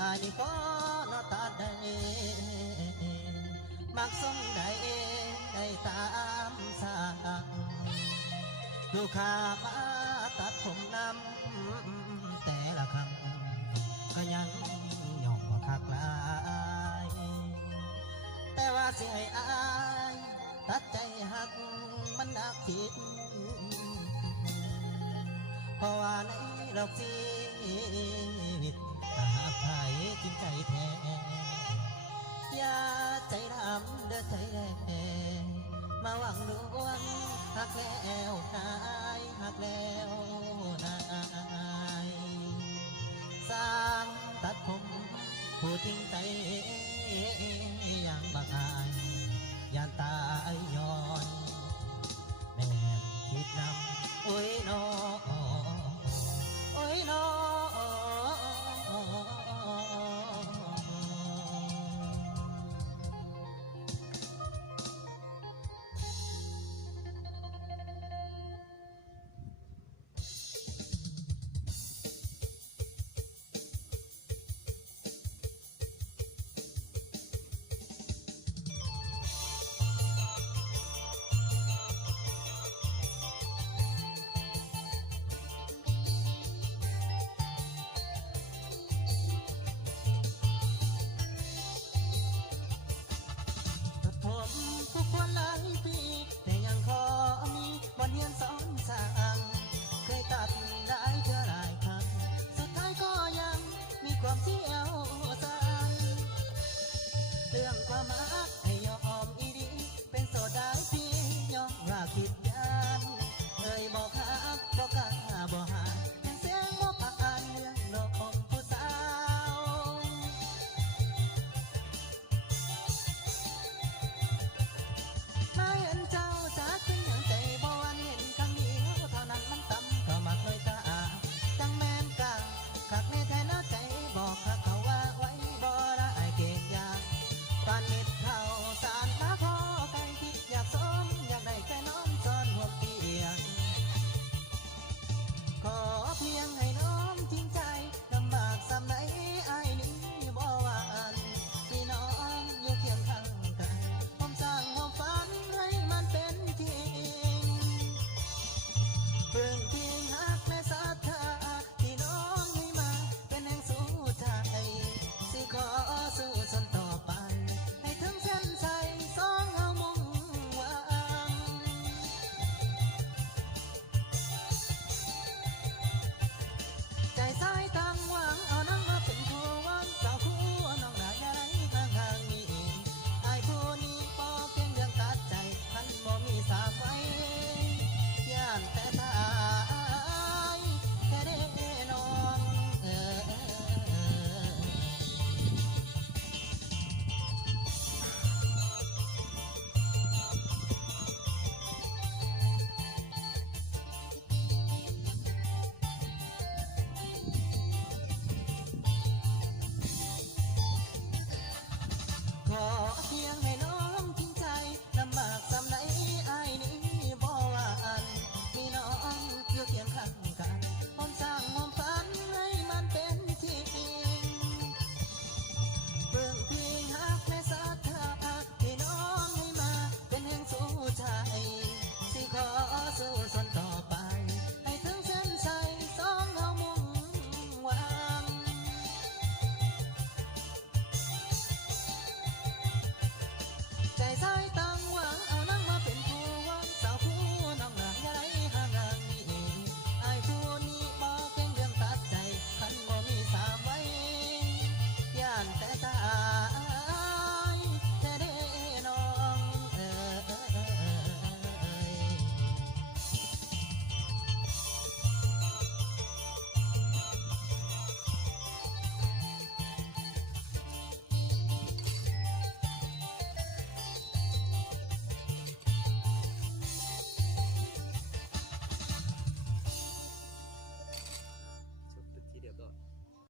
อายนี่ก็นอตาได้มักสมได้ตามสั่งลูกค้ามาตัดผมนำแต่ละครั้งก็ยังยอมว่าคักหลายแต่ว่าสิให้อายตัดใจหักมันนักผิดเพราะว่าในโลกชีวิตถ้าหากใครจริงใจแท้อย่าใจดำเด้อใจแดงมาหวังลวงหักแล้วนายหักแล้วนายสร้างตัดผมผู้จริงใจอย่างบักอายยานตายย้อนแม่นคิดนำโอ้ยน้อโอ้ยน้อผมผู้ควรหลายปีแต่ยังขอมีบทเรียนสอนสั่งเคยตัดได้เท่าหลายครั้งสุดท้ายก็ยังมีความเสีย